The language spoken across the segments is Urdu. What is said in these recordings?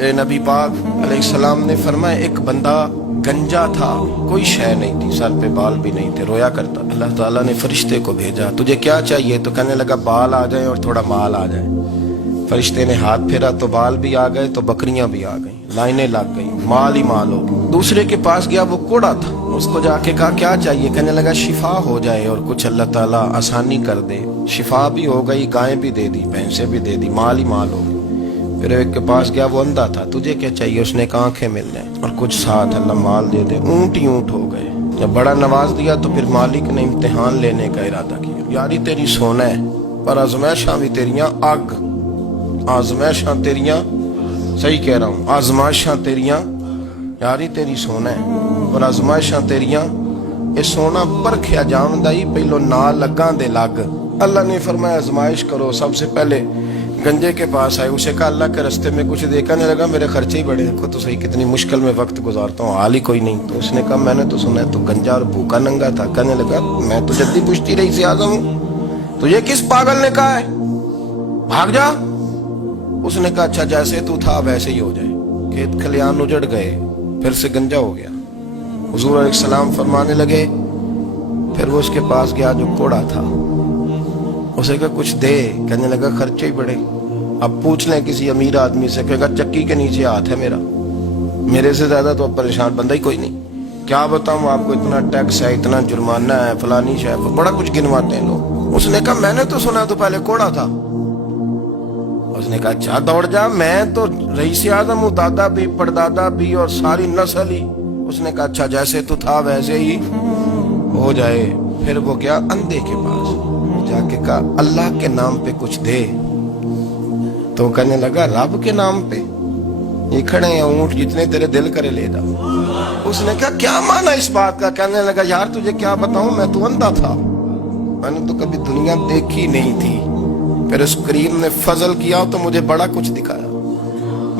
اے نبی پاک علیہ السلام نے فرمایا ایک بندہ گنجا تھا، کوئی شے نہیں تھی، سر پہ بال بھی نہیں تھے، رویا کرتا تھا۔ اللہ تعالیٰ نے فرشتے کو بھیجا، تجھے کیا چاہیے؟ تو کہنے لگا بال آ جائیں اور تھوڑا مال آ جائے۔ فرشتے نے ہاتھ پھیرا تو بال بھی آ گئے تو بکریاں بھی آ گئیں، لائنیں لگ گئیں، مال ہی مال ہو گئے۔ دوسرے کے پاس گیا، وہ کوڑا تھا، اس کو جا کے کہا کیا چاہیے؟ کہنے لگا شفا ہو جائے اور کچھ اللہ تعالیٰ آسانی کر دے۔ شفا بھی ہو گئی، گائیں بھی دے دی، بھینسیں بھی دے دی، مال ہی مال ہو گئی۔ پھر ایک کے پاس گیا، وہ اندھا تھا، تجھے کیا چاہیے؟ اس نے کہا آنکھیں مل جائیں اور کچھ ساتھ اللہ مال دے دے۔ اونٹ ہی اونٹ ہو گئے۔ جب بڑا نواز دیا تو پھر مالک نے امتحان لینے کا ارادہ کیا، یاری تیری سونا ہے پر آزمائشاں بھی تیریاں اگ، آزمائشاں تیریاں، صحیح کہہ رہا ہوں، آزمائشاں تیریاں، یاری تیری سونا ہے اور آزمائشاں تیریاں، یہ سونا پرکھیا جاوندا ہی پہلو نال لگاں دے لگ۔ اللہ نے فرمایا آزمائش کرو۔ سب سے پہلے گنجے کے پاس آئے، اسے کہا اللہ کے رستے میں کچھ دیکھا نہیں لگا، میرے خرچے ہی بڑے، دیکھو تو صحیح کتنی مشکل میں وقت گزارتا ہوں، حال ہی کوئی نہیں۔ تو اس نے کہا میں نے تو سنا ہے تو گنجا اور بھوکا ننگا تھا۔ کہنے لگا میں تو جدی پشتی رئیس اعظم ہوں، تجھے کس پاگل نے کہا ہے بھاگ جا؟ اس نے کہا اچھا جیسے تو تھا ویسے ہی ہو جائے۔ کھیت کھلیان اجڑ گئے، پھر سے گنجا ہو گیا۔ حضور علیہ السلام فرمانے لگے، پھر وہ اس کے پاس گیا جو کوڑا تھا، اسے کہا کچھ دے۔ کہنے لگا خرچے ہی بڑے، اب پوچھ لیں کسی امیر آدمی سے، کہے گا چکی کے نیچے ہاتھ ہے میرا، میرے سے زیادہ تو اب پریشان بندہ ہی کوئی نہیں، کیا بتاؤں آپ کو، اتنا ٹیکس ہے، اتنا جرمانہ ہے، فلانی شے، بڑا کچھ گنواتے ہیں لوگ۔ اس نے کہا میں نے تو سنا تو پہلے کوڑا تھا۔ اس نے کہا اچھا دوڑ جا، میں تو رئیس اعظم ہوں، دادا بھی پردادا بھی اور ساری نسل ہی۔ اس نے کہا اچھا جیسے تو تھا ویسے ہی ہو جائے۔ پھر وہ گیا اندھے کے پاس، جا کے کہا اللہ کے نام پہ کچھ دے۔ تو کہنے لگا رب کے نام پہ؟ یہ کھڑے ہیں اونٹ، جتنے تیرے دل کرے لے جا۔ اس نے کہا کیا معنی اس بات کا؟ کہنے لگا یار تجھے کیا بتاؤں، میں تو اندھا تھا، میں نے تو کبھی دنیا دیکھی نہیں تھی، پھر اس کریم نے فضل کیا تو مجھے بڑا کچھ دکھایا،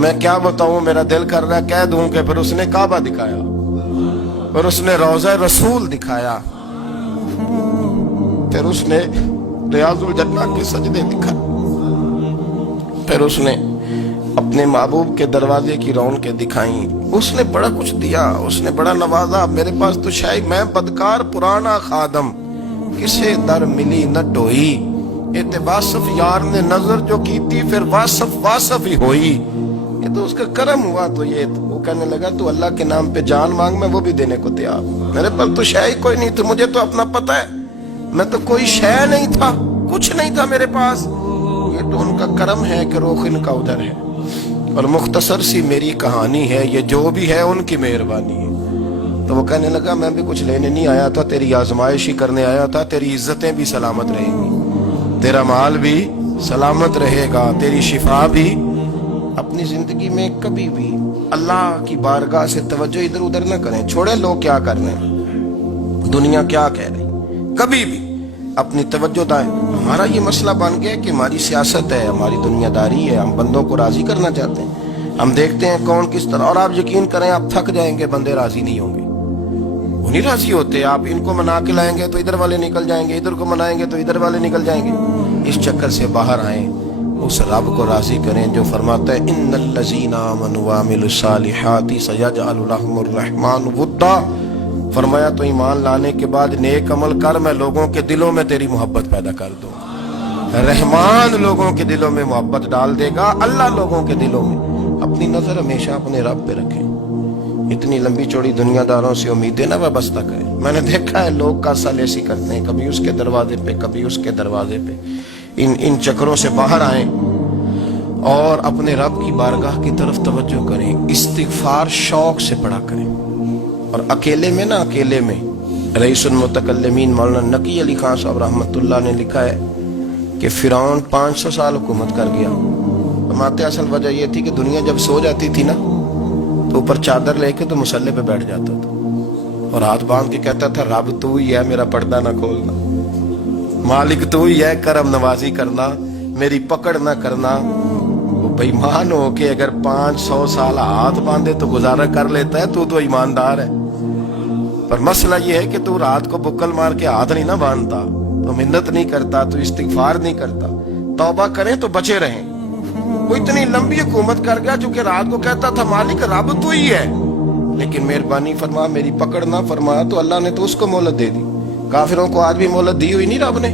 میں کیا بتاؤں، میرا دل کر رہا ہے کہہ دوں کہ پھر اس نے کعبہ دکھایا، پھر اس نے روضہ رسول دکھایا، پھر اس نے ریاض الجنہ کے سجدے دکھائے، پھر اس نے اپنے محبوب کے دروازے کی رونقیں دکھائیں۔ اس نے بڑا کچھ دیا، اس نے بڑا نوازا۔ میرے پاس تو شاید میں بدکار پرانا خادم، کسے در ملی نہ ٹوئی، واصف یار نے نظر جو کی تھی پھر واصف ہی ہوئی۔ یہ تو اس کا کرم ہوا۔ تو یہ وہ کہنے لگا تو اللہ کے نام پہ جان مانگ، میں وہ بھی دینے کو تیار، میرے پاس تو شے کوئی نہیں تھی، مجھے تو اپنا پتہ ہے، میں تو کوئی شے نہیں تھا، کچھ نہیں تھا میرے پاس۔ یہ تو ان کا کرم ہے کہ رخ ان کا ادھر ہے، اور مختصر سی میری کہانی ہے، یہ جو بھی ہے ان کی مہربانی ہے۔ تو وہ کہنے لگا میں بھی کچھ لینے نہیں آیا تھا، تیری آزمائش ہی کرنے آیا تھا، تیری عزتیں بھی سلامت رہیں گی، تیرا مال بھی سلامت رہے گا، تیری شفا بھی۔ اپنی زندگی میں کبھی بھی اللہ کی بارگاہ سے توجہ ادھر ادھر نہ کریں، چھوڑیں لوگ کیا کر رہے ہیں، دنیا کیا کہہ رہی، کبھی بھی اپنی توجہ دائیں۔ ہمارا یہ مسئلہ بن گیا کہ ہماری سیاست ہے، ہماری دنیا داری ہے، ہم بندوں کو راضی کرنا چاہتے ہیں، ہم دیکھتے ہیں کون کس طرح، اور آپ یقین کریں آپ تھک جائیں گے، بندے راضی نہیں ہوں گے، وہ نہیں راضی ہوتے۔ آپ ان کو منا کے لائیں گے تو ادھر والے نکل جائیں گے، ادھر کو منائیں گے تو ادھر والے نکل جائیں گے۔ اس چکر سے باہر آئیں، اس رب کو راضی کریں جو فرماتا ہے ان الذین آمنوا وعملوا الصالحات سیجعل لهم الرحمن ودا۔ فرمایا تو ایمان لانے کے بعد نیک عمل کر، میں لوگوں کے دلوں میں تیری محبت پیدا کر دوں۔ رحمان لوگوں کے دلوں میں محبت ڈال دے گا، اللہ لوگوں کے دلوں میں۔ اپنی نظر ہمیشہ اپنے رب پہ رکھیں، اتنی لمبی چوڑی دنیا داروں سے امیدیں نہ وابستہ کریں۔ میں نے دیکھا ہے لوگ کا سال ایسی کرتے ہیں، کبھی اس کے دروازے پہ کبھی اس کے دروازے پہ۔ ان چکروں سے باہر آئیں اور اپنے رب کی بارگاہ کی طرف توجہ کریں، استغفار شوق سے پڑھا کریں۔ اور اکیلے میں رئیس المتکلمین مولانا نقی علی خان صاحب رحمۃ اللہ نے لکھا ہے کہ فرعون 500 سال حکومت کر گیا۔ فرماتے اصل وجہ یہ تھی کہ دنیا جب سو جاتی تھی نا تو اوپر چادر لے کے تو مسلح پہ بیٹھ جاتا تھا اور ہاتھ باندھ کے کہتا تھا رب تو ہی ہے، میرا پردہ نہ کھولنا، مالک تو ہی ہے، کرم نوازی کرنا، میری پکڑ نہ کرنا۔ وہ بےمان ہو کے اگر 500 سال ہاتھ باندھے تو گزارا کر لیتا ہے، تو ایماندار ہے۔ پر مسئلہ یہ ہے کہ تو رات کو بکل مار کے ہاتھ نہیں نہ باندھتا، تو منت نہیں کرتا، تو استغفار نہیں کرتا۔ توبہ کریں تو بچے رہیں، وہ اتنی لمبی حکومت کر گیا جو کہ رات کو کہتا تھا مالک رب تو ہی ہے، لیکن مہربانی فرما میری پکڑ نہ فرما تو اللہ نے تو اس کو مہلت دے دی. کافروں کو آج بھی مہلت دی ہوئی نہیں رب نے.